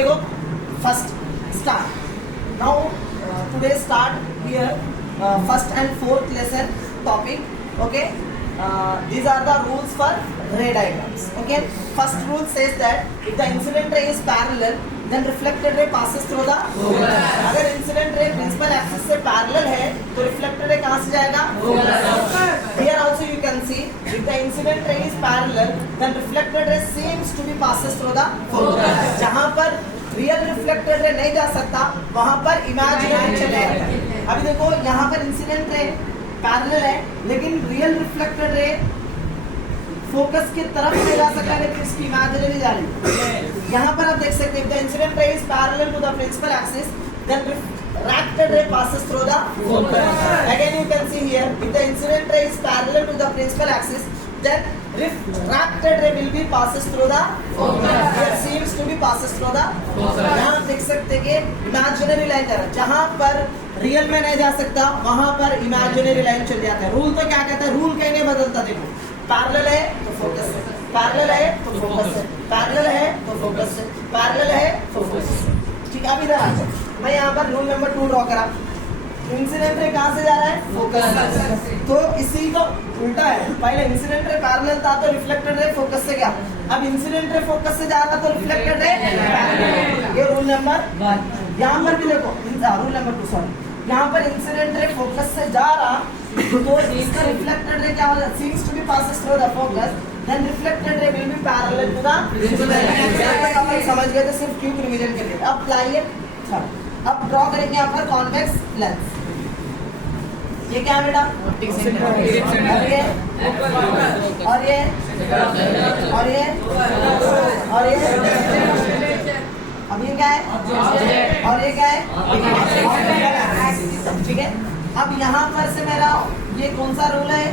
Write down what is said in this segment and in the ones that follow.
देखो first start now today start here first and fourth lesson topic okay these are the rules for ray diagrams okay first rule says that if the incident ray is parallel then reflected ray passes through the focus अगर incident ray principal axis से parallel है तो reflected ray कहाँ से जाएगा focus here also you can see if the incident ray is parallel then reflected ray seems to be passes through the focus जहाँ पर real reflected ray नहीं जा सकता वहां पर इमेजिनरी चले अभी देखो यहाँ पर इंसिडेंट रे पैरेलल है लेकिन रियल रिफ्लेक्टेड रे फोकस की तरफ नहीं जा सकता लेकिन इसकी इमेजिनरी जा रही यहाँ पर आप देख सकते हैं the incident ray is parallel to the principal axis then refracted ray passes through the focus again you can see here if the incident ray is parallel to the principal axis then refracted ray will be passes through the focus it seems to be passes through the focus यहाँ आप देख सकते हैं कि imaginary line जा रहा है जहाँ पर रियल में नहीं जा सकता वहां पर इमेजिनरी लाइन चल जाता है रूल तो क्या कहता है रूल कहीं नहीं बदलता देखो पैरेलल है तो फोकस है पैरेलल है तो फोकस है पैरेलल है तो फोकस है पैरेलल है तो फोकस ठीक है अब इधर आ जाओ मैं यहाँ पर रूल नंबर 2 ड्रॉ करा इंसिडेंट रे कहाँ से जा रहा है फोकस तो इसी को उल्टा है पहले इंसिडेंट रे पैरेलल था तो रिफ्लेक्टेड रे फोकस से गया अब इंसिडेंट रे फोकस से जा रहा तो रिफ्लेक्टेड रे ये रूल नंबर 1 यहाँ पर भी देखो रूल नंबर 2 सॉरी यहाँ पर इंसिडेंट रे फोकस से जा रहा तो इसका रिफ्लेक्टेड रे क्या होगा seems to be passes through the focus then reflected ray will be parallel to the अपन समझ गए थे सिर्फ क्यूब रिवीजन के लिए अब लाइए अब ड्रॉ करेंगे यहाँ पर कॉन्वेक्स लेंस ये क्या है बेटा और ये और ये और ये अब ये क्या है और ये क्या है ठीक है अब यहाँ पर से मेरा ये कौन सा रूल है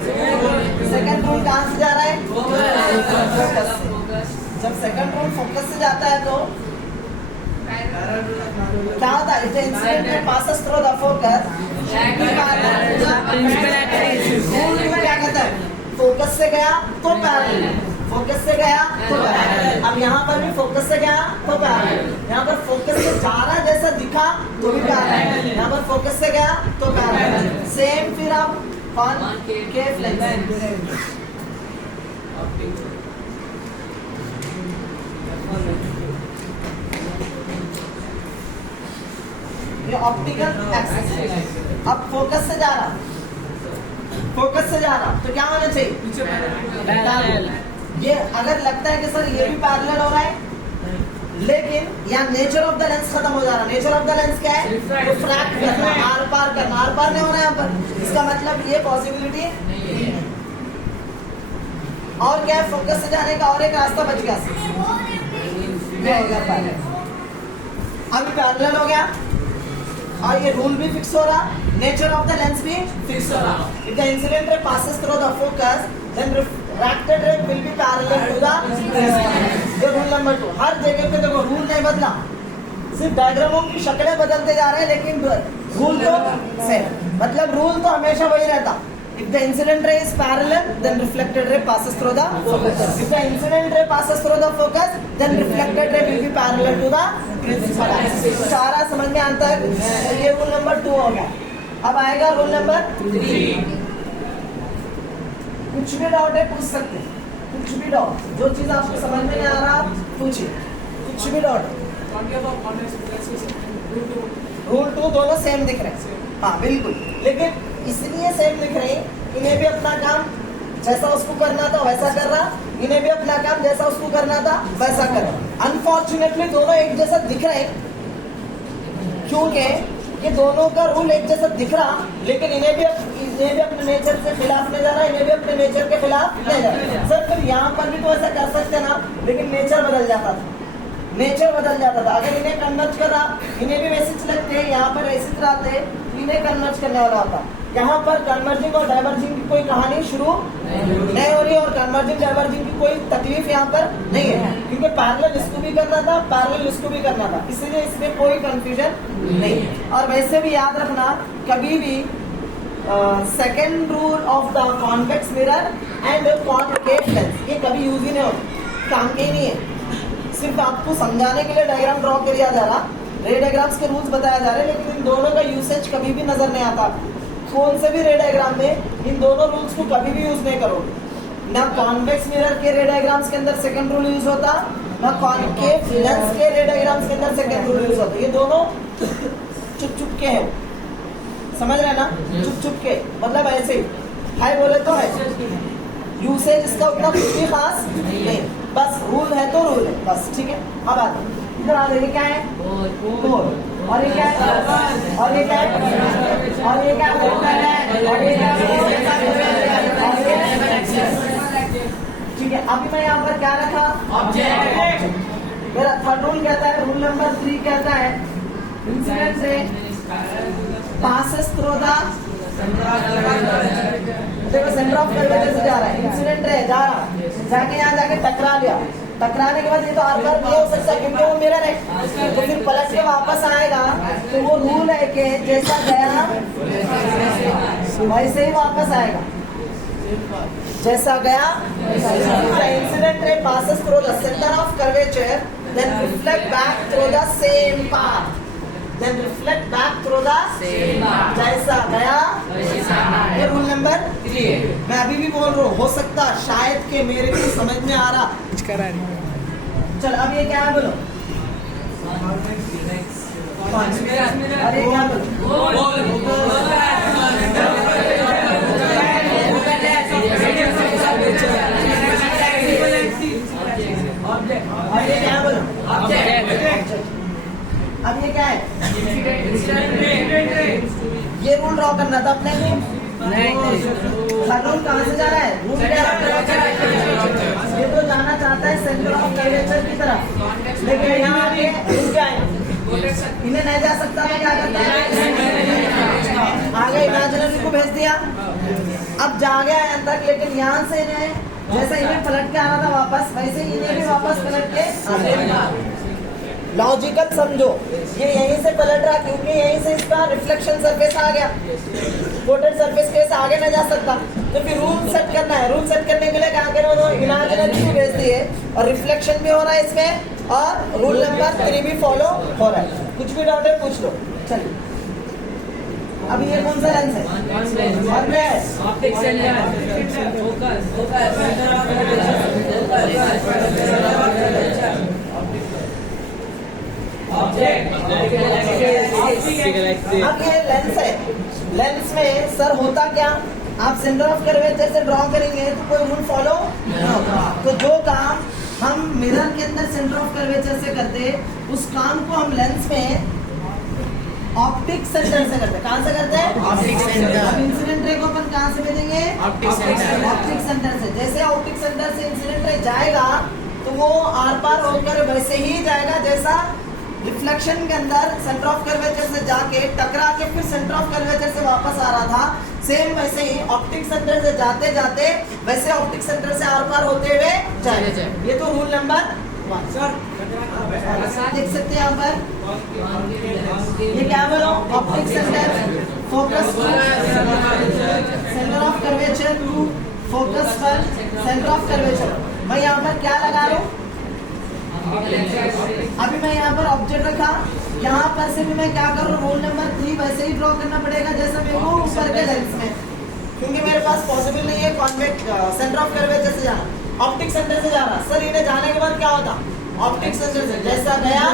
सेकंड रूल कहाँ से जा रहा है फोकस जब सेकंड रूल फोकस से जाता है तो क्या होता है incident passes through the focus क्या कहता है फोकस से गया तो पैरेलल फोकस से गया तो पैरेलल अब यहाँ पर भी फोकस से गया तो पैरेलल यहाँ पर फोकस से जा रहा जैसा दिखा तो भी पैरेलल यहाँ पर फोकस से गया तो पैरेलल सेम फिर आप कॉनकेव लेंस ये ऑप्टिकल एक्सिस अब फोकस से जा रहा तो क्या होना चाहिए ये अगर लगता है कि सर ये भी पैरेलल हो रहा है लेकिन यहाँ नेचर ऑफ द लेंस खत्म हो जा रहा है नेचर ऑफ द लेंस क्या है रिफ्रैक्ट करना आर पार करना आर पार नहीं हो रहा है यहाँ पर इसका मतलब ये पॉसिबिलिटी और क्या है फोकस से जाने का और एक रास्ता बच गया अभी पैरेलल हो गया और ये रूल भी फिक्स हो रहा नेचर ऑफ द लेंस भी फिक्स हो रहा if the incident ray passes through the focus then refracted ray will be parallel to the ये रूल नंबर 2 हर जगह पे देखो रूल नहीं बदला सिर्फ डायग्रामों की शक्लें बदलते जा रहे हैं लेकिन रूल तो सेम मतलब रूल तो हमेशा वही रहता if the incident ray is parallel then reflected ray passes through the focus if the incident ray passes through the focus then reflected ray will be parallel to the principal axis सारा समझ में आता है ये rule number 2 हो गया अब आएगा रूल नंबर 3 कुछ भी डाउट है पूछ सकते हैं कुछ भी डाउट जो चीज आपको समझ में नहीं आ रहा पूछिए कुछ भी डाउट रूल 2 दोनों सेम दिख रहे हैं हाँ बिल्कुल लेकिन इसलिए सेम लिख रहे हैं इन्हें भी अपना काम जैसा उसको करना था वैसा कर रहा इन्हें भी अपना काम जैसा उसको करना था वैसा कर रहा अनफॉर्चुनेटली दोनों एक जैसा दिख रहे हैं क्योंकि ये दोनों का रूल एक जैसा दिख रहा लेकिन इन्हें भी अपने नेचर से खिलाफ नहीं जा रहा इन्हें भी अपने नेचर के खिलाफ नहीं जा रहा सर फिर यहाँ पर भी तो ऐसा कर सकते ना लेकिन नेचर बदल जाता था अगर इन्हें कन्वर्ज कर रहा इन्हें भी वैसे लगते यहाँ पर ऐसे रहते इन्हें कन्वर्ज करने वाला होता यहाँ पर कन्वर्जिंग और डाइवर्जिंग की कोई कहानी शुरू नहीं हो रही और कन्वर्जिंग डाइवर्जिंग की कोई तकलीफ यहाँ पर नहीं है क्योंकि पैरेलल इसको भी करना था पैरेलल इसको भी करना था इसलिए इसमें कोई कंफ्यूजन नहीं और वैसे भी याद रखना कभी भी second rule of the convex mirror and concave lens ये कभी यूज ही नहीं होता काम के ही नहीं है सिर्फ आपको समझाने के लिए डायग्राम ड्रॉ किया जा रहा, रे डायग्राम्स के रूल्स बताया जा रहे हैं, लेकिन इन दोनों का यूसेज कभी भी नजर नहीं आता। कौन से भी रे डायग्राम में इन दोनों रूल्स को कभी भी यूज नहीं करोगे। ना कॉन्वेक्स मिरर के रे डायग्राम्स के अंदर सेकंड रूल यूज होता, ना कॉनकेव लेंस के रे डायग्राम्स के अंदर सेकंड रूल यूज होता। ये दोनों चुप चुप के हैं, समझ रहे ना, चुप चुप के मतलब ऐसे ही हाय बोले तो है, यूसेज इसका उतना कुछ भी खास नहीं, बस रूल है तो रूल है बस, ठीक है। अब आते इधर आ जाइए, क्या है फोर, और ये क्या है, और ये क्या है, और ये क्या है, और ये क्या है, ठीक है। अभी मैं यहाँ पर क्या रखा, ऑब्जेक्ट। मेरा थर्ड रूल कहता है, रूल नंबर 3 कहता है इंसिडेंट से passes through the देखो सेंटर ऑफ कर्वेचर से जा रहा है, इंसिडेंट है जा रहा, जाके यहाँ जाके टकरा लिया, टकराने के बाद ये तो आर पार नहीं हो सकता क्योंकि वो मिरर है, तो फिर पलट के वापस आएगा। तो वो रूल है कि जैसा गया वैसे ही वापस आएगा, जैसा गया। Incident ray passes through the center of curvature, then reflect back through the same path, then reflect back through the same path, जैसा गया ये रूल नंबर 3 है। मैं अभी भी बोल रहा हूँ, हो सकता शायद के मेरे को समझ में आ रहा, चल अब ये क्या है बोलो, अरे क्या बोलो, अब ये क्या बोलो, अब ये क्या है, ये रूल ड्रॉ करना था अपने को, रूल कहाँ से जा रहा है, रूल क्या ये तो जाना चाहता है सेंटर ऑफ कर्वेचर की तरफ, लेकिन यहाँ आके रूल क्या है, इन्हें नहीं जा सकता, मैं क्या करता है आगे इमेजिनरी को भेज दिया, अब जा गया अंदर, लेकिन यहाँ से इन्हें जैसे इन्हें पलट के आना था वापस, वैसे इन्हें भी वापस पलट के आना। लॉजिकल समझो, ये यहीं से पलट रहा क्योंकि यहीं से इसका रिफ्लेक्शन सरफेस आ गया, कोटेड सरफेस के आगे नहीं जा सकता, तो फिर रूल सेट करना है। रूल सेट करने के लिए क्या करो, इमेजिनरी को भेज दिए और रिफ्लेक्शन भी हो रहा है इसमें, और रूल नंबर 3 भी फॉलो हो रहा है। कुछ भी डाउट है पूछ लो। चलिए अभी ये कौन सा लेंस है, और क्या है, ऑप्टिक्स अब ये लेंस है, लेंस में सर होता क्या, आप सेंटर ऑफ कर्वेचर से ड्रॉ करेंगे तो कोई रूल फॉलो नहीं होगा। तो जो काम हम मिरर के अंदर सेंटर ऑफ कर्वेचर से करते उस काम को हम लेंस में ऑप्टिक सेंटर से करते हैं। कहाँ से करते हैं, ऑप्टिक सेंटर। अब इंसिडेंट रे को अपन कहाँ से भेजेंगे, ऑप्टिक सेंटर, ऑप्टिक सेंटर से। जैसे ऑप्टिक सेंटर से इंसिडेंट रे जाएगा तो वो आर पार होकर वैसे ही जाएगा जैसा रिफ्लेक्शन के अंदर सेंटर ऑफ कर्वेचर से जाके टकरा के फिर सेंटर ऑफ कर्वेचर से वापस आ रहा था, सेम वैसे ही ऑप्टिक सेंटर से जाते जाते वैसे ऑप्टिक सेंटर से आर पार होते हुए जाएगा। ये तो रूल नंबर 1 सर देख सकते हैं यहाँ पर, ये क्या बोलो, optic centre focus centre of curvature to focus पर सेंटर ऑफ कर्वेचर। मैं यहाँ पर क्या लगा रहा हूँ, अभी मैं यहाँ पर ऑब्जेक्ट रखा, यहाँ पर से भी मैं क्या कर रहा हूँ, रोल नंबर 3 वैसे ही ड्रॉ करना पड़ेगा जैसा मेरे को ऊपर के लेंस में, क्योंकि मेरे पास पॉसिबल नहीं है कॉन्वेक्स सेंटर ऑफ कर्वेचर से जाना, ऑप्टिक सेंटर से जा रहा। सर इन्हें जाने के बाद क्या होता, ऑप्टिक सेंटर से जैसा गया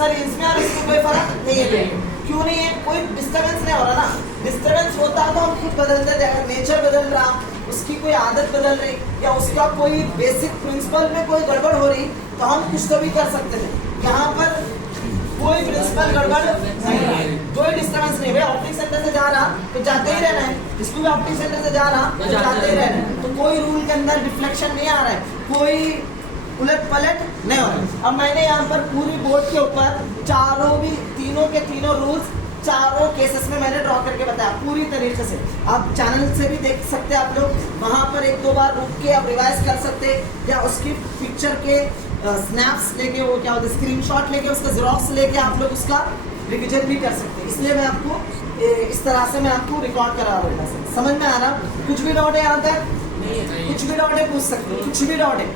सर इसमें और इसमें कोई फर्क नहीं है। क्यों नहीं है, कोई डिस्टर्बेंस नहीं हो रहा ना, डिस्टर्बेंस होता तो हम खुद बदलते जाएगा, नेचर बदल रहा, उसकी कोई आदत बदल रही या उसका कोई बेसिक प्रिंसिपल में कोई गड़बड़ हो रही तो हम कुछ तो भी कर सकते थे। यहाँ पर कोई प्रिंसिपल गड़बड़ नहीं, कोई डिस्टर्बेंस नहीं। भाई ऑप्टिक सेंटर से जा रहा तो जाते ही रहना है, इसको भी ऑप्टिक सेंटर से जा रहा तो जाते ही रहना है, तो कोई रूल के अंदर रिफ्लेक्शन नहीं आ रहा है, कोई उलट पलट नहीं हो रहा है। अब मैंने यहाँ पर पूरी बोर्ड के ऊपर तीनों के तीनों रूल्स चारों केसेस में मैंने ड्रॉ करके बताया पूरी तरीके से। आप चैनल से भी देख सकते हैं, आप लोग वहां पर 1-2 बार रुक के आप रिवाइज कर सकते हैं, या उसकी पिक्चर के स्नैप्स लेके, वो क्या होता है स्क्रीनशॉट लेके, उसका जेरोक्स लेके आप लोग उसका रिविजन भी कर सकते हैं। इसलिए मैं आपको इस तरह से मैं आपको रिकॉर्ड करा रहा हूँ। समझ में आ रहा, कुछ भी डाउट है यहाँ तक, कुछ भी डाउट है पूछ सकते हो, कुछ भी डाउट है।